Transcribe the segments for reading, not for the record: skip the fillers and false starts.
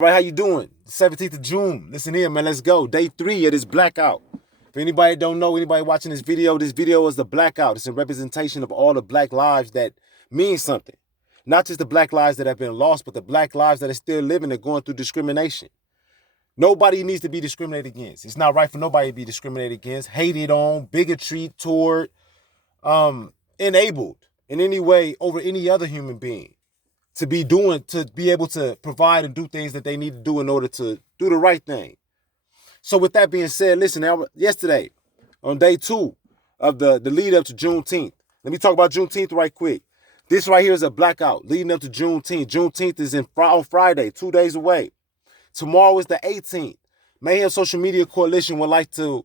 Right, how you doing? 17th of June. Listen here, man. Let's go. Day 3 of this blackout. If anybody don't know, anybody watching this video is the blackout. It's a representation of all the black lives that mean something. Not just the black lives that have been lost, but the black lives that are still living and going through discrimination. Nobody needs to be discriminated against. It's not right for nobody to be discriminated against, hated on, bigotry toward, enabled in any way over any other human being to be able to provide and do things that they need to do in order to do the right thing. So with that being said, listen, yesterday on day 2 of the lead up to Juneteenth, let me talk about Juneteenth right quick. This right here is a blackout leading up to Juneteenth. Juneteenth is on Friday, 2 days away. Tomorrow is the 18th. Mayhams Social Media Coalition would like to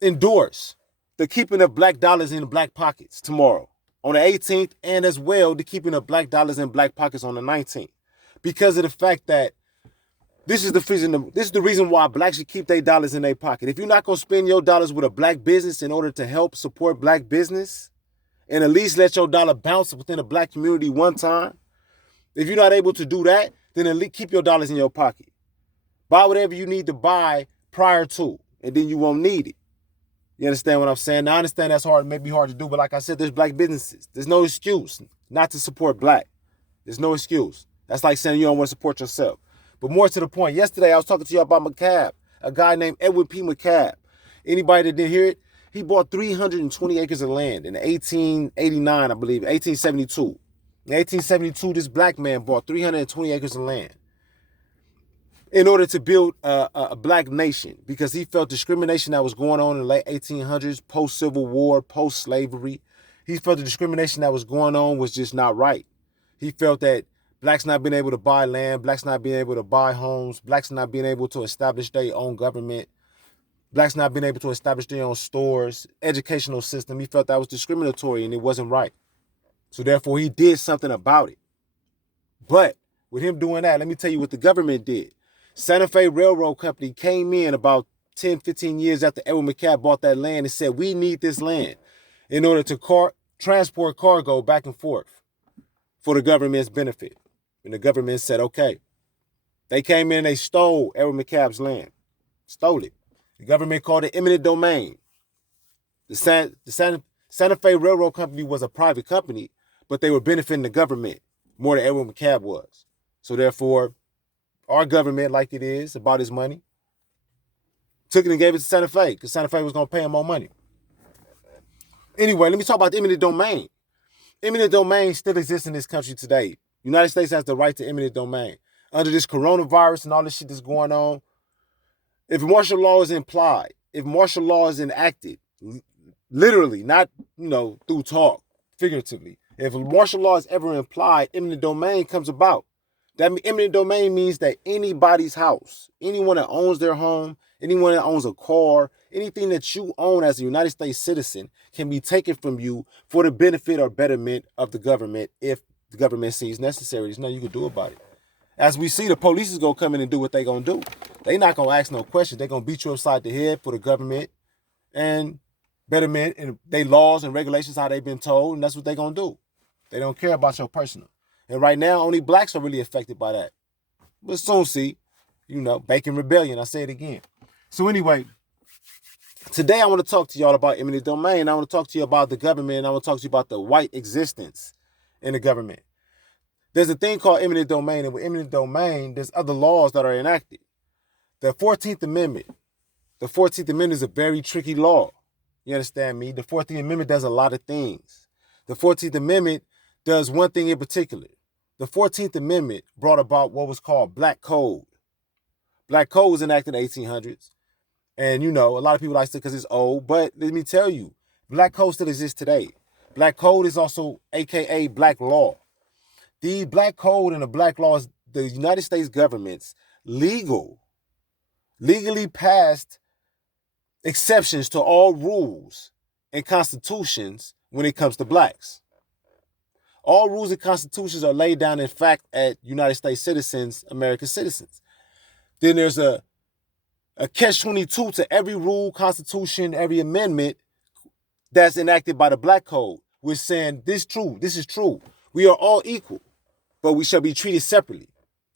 endorse the keeping of black dollars in black pockets tomorrow on the 18th, and as well the keeping of black dollars in black pockets on the 19th, because of the fact that this is the reason why blacks should keep their dollars in their pocket. If you're not going to spend your dollars with a black business in order to help support black business and at least let your dollar bounce within the black community one time, if you're not able to do that, then at least keep your dollars in your pocket. Buy whatever you need to buy prior to, and then you won't need it. You understand what I'm saying? Now, I understand that's hard, maybe hard to do, but like I said, there's black businesses. There's no excuse not to support black. There's no excuse. That's like saying you don't want to support yourself. But more to the point, yesterday I was talking to you about McCabe, a guy named Edwin P. McCabe. Anybody that didn't hear it, he bought 320 acres of land in 1889, I believe, 1872. In 1872, this black man bought 320 acres of land in order to build a black nation, because he felt discrimination that was going on in the late 1800s, post-Civil War, post-slavery. He felt the discrimination that was going on was just not right. He felt that blacks not being able to buy land, blacks not being able to buy homes, blacks not being able to establish their own government, blacks not being able to establish their own stores, educational system. He felt that was discriminatory and it wasn't right. So therefore, he did something about it. But with him doing that, let me tell you what the government did. Santa Fe Railroad Company came in about 10, 15 years after Edwin McCabe bought that land and said, we need this land in order to transport cargo back and forth for the government's benefit. And the government said, okay. They came in and they stole Edwin McCabe's land. Stole it. The government called it eminent domain. The Santa Fe Railroad Company was a private company, but they were benefiting the government more than Edwin McCabe was. So therefore, our government, like it is about his money, took it and gave it to Santa Fe because Santa Fe was going to pay him more money. Anyway, let me talk about the eminent domain. Eminent domain still exists in this country today. United States has the right to eminent domain. Under this coronavirus and all this shit that's going on, if martial law is implied, if martial law is enacted, literally, not, through talk, figuratively, if martial law is ever implied, eminent domain comes about. That eminent domain means that anybody's house, anyone that owns their home, anyone that owns a car, anything that you own as a United States citizen can be taken from you for the benefit or betterment of the government if the government sees necessary. There's nothing you can do about it. As we see, the police is going to come in and do what they're going to do. They're not going to ask no questions. They're going to beat you upside the head for the government and betterment and their laws and regulations, how they've been told, and that's what they're going to do. They don't care about your personal. And right now, only blacks are really affected by that. But soon see, Bacon Rebellion. I say it again. So anyway, today I want to talk to y'all about eminent domain. I want to talk to you about the government. I want to talk to you about the white existence in the government. There's a thing called eminent domain, and with eminent domain, there's other laws that are enacted. The 14th Amendment. The 14th Amendment is a very tricky law. You understand me? The 14th Amendment does a lot of things. The 14th Amendment does one thing in particular. The 14th Amendment brought about what was called Black Code. Black Code was enacted in the 1800s. And, a lot of people like to say because it's old, but let me tell you, Black Code still exists today. Black Code is also AKA Black Law. The Black Code and the Black Law is the United States government's legally passed exceptions to all rules and constitutions when it comes to blacks. All rules and constitutions are laid down in fact at United States citizens, American citizens. Then there's a catch-22 to every rule, constitution, every amendment that's enacted by the Black Code. We're saying this is true. We are all equal, but we shall be treated separately.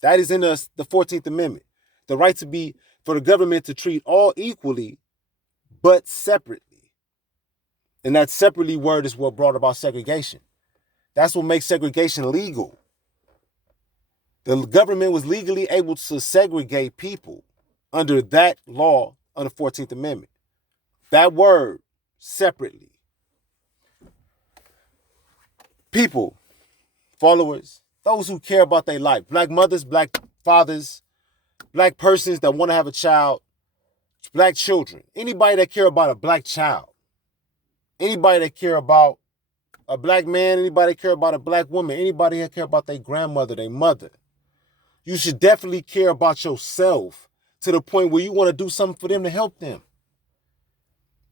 That is in us, the 14th Amendment. The right for the government to treat all equally, but separately. And that separately word is what brought about segregation. That's what makes segregation legal. The government was legally able to segregate people under that law on the 14th Amendment. That word, separately. People, followers, those who care about their life, black mothers, black fathers, black persons that want to have a child, black children, anybody that care about a black child, anybody that care about a black man, anybody that care about a black woman, anybody that care about their grandmother, their mother, you should definitely care about yourself to the point where you want to do something for them to help them.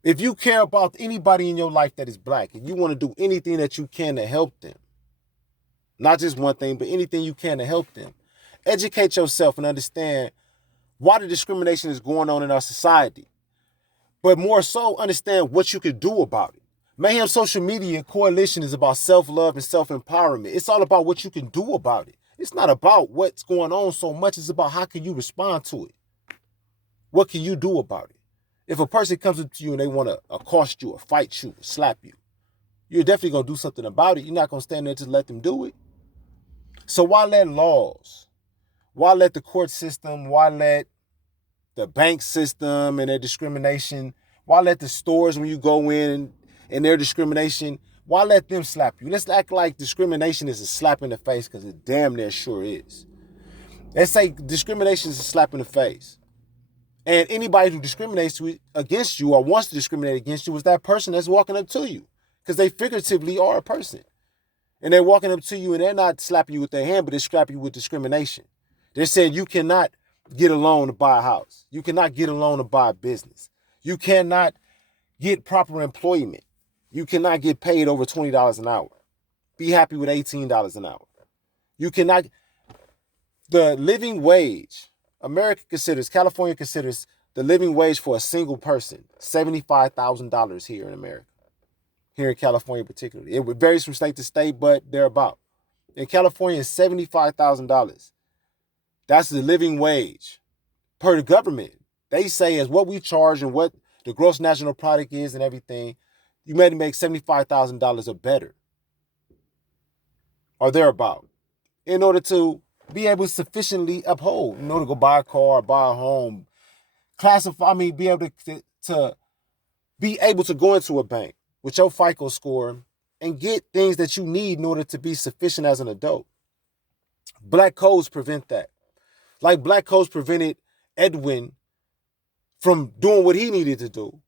If you care about anybody in your life that is black and you want to do anything that you can to help them, not just one thing, but anything you can to help them, educate yourself and understand why the discrimination is going on in our society. But more so, understand what you can do about it. Mayhem Social Media Coalition is about self-love and self-empowerment. It's all about what you can do about it. It's not about what's going on so much. It's about how can you respond to it. What can you do about it? If a person comes up to you and they want to accost you or fight you or slap you, you're definitely going to do something about it. You're not going to stand there to let them do it. So why let laws, why let the court system, why let the bank system and their discrimination, why let the stores when you go in and their discrimination, why let them slap you? Let's act like discrimination is a slap in the face, because it damn near sure is. Let's say discrimination is a slap in the face. And anybody who discriminates against you or wants to discriminate against you is that person that's walking up to you, because they figuratively are a person. And they're walking up to you and they're not slapping you with their hand, but they're slapping you with discrimination. They're saying you cannot get a loan to buy a house. You cannot get a loan to buy a business. You cannot get proper employment. You cannot get paid over $20 an hour. Be happy with $18 an hour. You cannot. The living wage, California considers the living wage for a single person $75,000 here in America. Here in California particularly. It varies from state to state, but thereabout. In California, it's $75,000. That's the living wage per the government. They say is what we charge and what the gross national product is and everything. You may make $75,000 or better, or thereabout, in order to be able to sufficiently uphold, in order to go buy a car, buy a home, be able to be able to go into a bank with your FICO score and get things that you need in order to be sufficient as an adult. Black codes prevent that. Like black codes prevented Edwin from doing what he needed to do.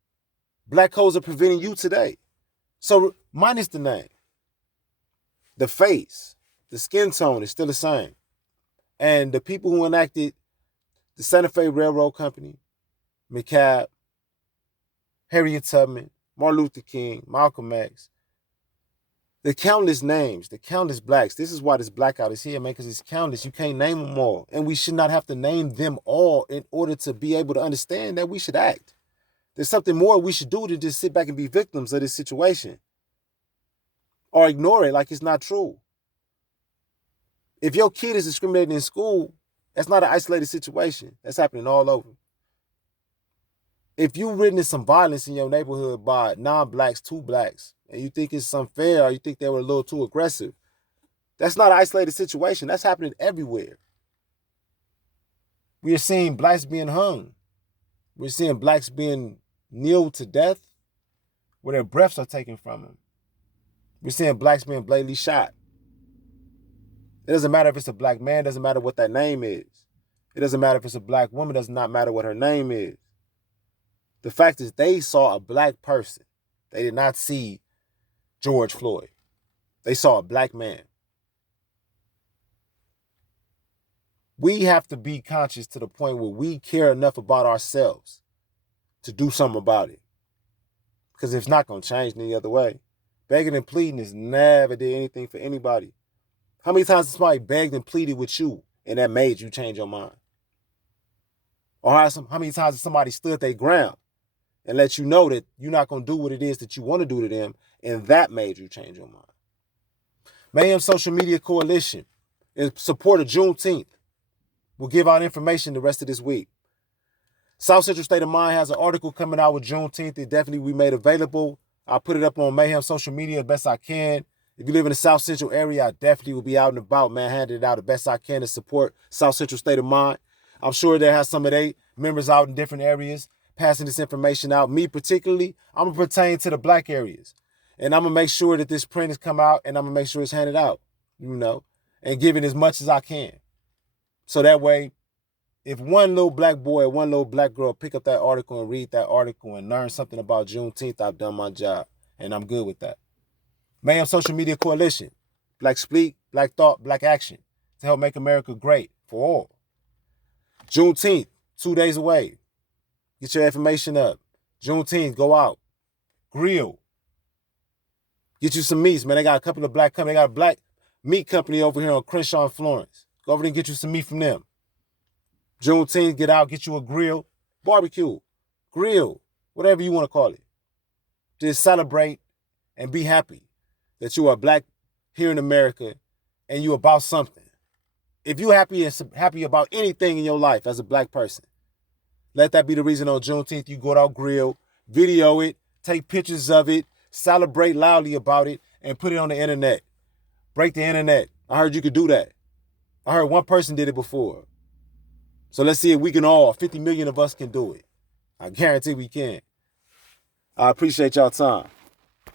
Black codes are preventing you today. So minus the name, the face, the skin tone is still the same. And the people who enacted the Santa Fe Railroad Company, McCabe, Harriet Tubman, Martin Luther King, Malcolm X, the countless names, the countless blacks. This is why this blackout is here, man, because it's countless. You can't name them all. And we should not have to name them all in order to be able to understand that we should act. There's something more we should do than just sit back and be victims of this situation or ignore it like it's not true. If your kid is discriminated in school, that's not an isolated situation. That's happening all over. If you're witnessing some violence in your neighborhood by non-blacks to blacks, and you think it's unfair or you think they were a little too aggressive, that's not an isolated situation. That's happening everywhere. We are seeing blacks being hung. We're seeing blacks being kneeled to death where their breaths are taken from them. We're seeing blacks being blatantly shot. It doesn't matter if it's a black man. It doesn't matter what that name is. It doesn't matter if it's a black woman. It does not matter what her name is. The fact is they saw a black person. They did not see George Floyd. They saw a black man. We have to be conscious to the point where we care enough about ourselves to do something about it. Because it's not going to change any other way. Begging and pleading has never did anything for anybody. How many times has somebody begged and pleaded with you and that made you change your mind? Or how many times has somebody stood their ground and let you know that you're not going to do what it is that you want to do to them, and that made you change your mind? Mayhem Social Media Coalition in support of Juneteenth. We'll give out information the rest of this week. South Central State of Mind has an article coming out with Juneteenth. It definitely will be made available. I'll put it up on Mayhem social media the best I can. If you live in the South Central area, I definitely will be out and about, man, handing it out the best I can to support South Central State of Mind. I'm sure they have some of their members out in different areas passing this information out. Me particularly, I'm going to pertain to the black areas. And I'm going to make sure that this print has come out, and I'm going to make sure it's handed out, and giving as much as I can. So that way, if one little black boy or one little black girl pick up that article and read that article and learn something about Juneteenth, I've done my job, and I'm good with that. Mayhem Social Media Coalition, Black Speak, Black Thought, Black Action, to help make America great for all. Juneteenth, 2 days away. Get your information up. Juneteenth, go out. Grill. Get you some meats, man. They got a couple of black companies. They got a black meat company over here on Crenshaw and Florence. Go over there and get you some meat from them. Juneteenth, get out, get you a grill, barbecue, grill, whatever you want to call it. Just celebrate and be happy that you are black here in America and you about something. If you're happy about anything in your life as a black person, let that be the reason on Juneteenth you go out, grill, video it, take pictures of it, celebrate loudly about it, and put it on the internet. Break the internet. I heard you could do that. I heard one person did it before. So let's see if we can all, 50 million of us can do it. I guarantee we can. I appreciate y'all time.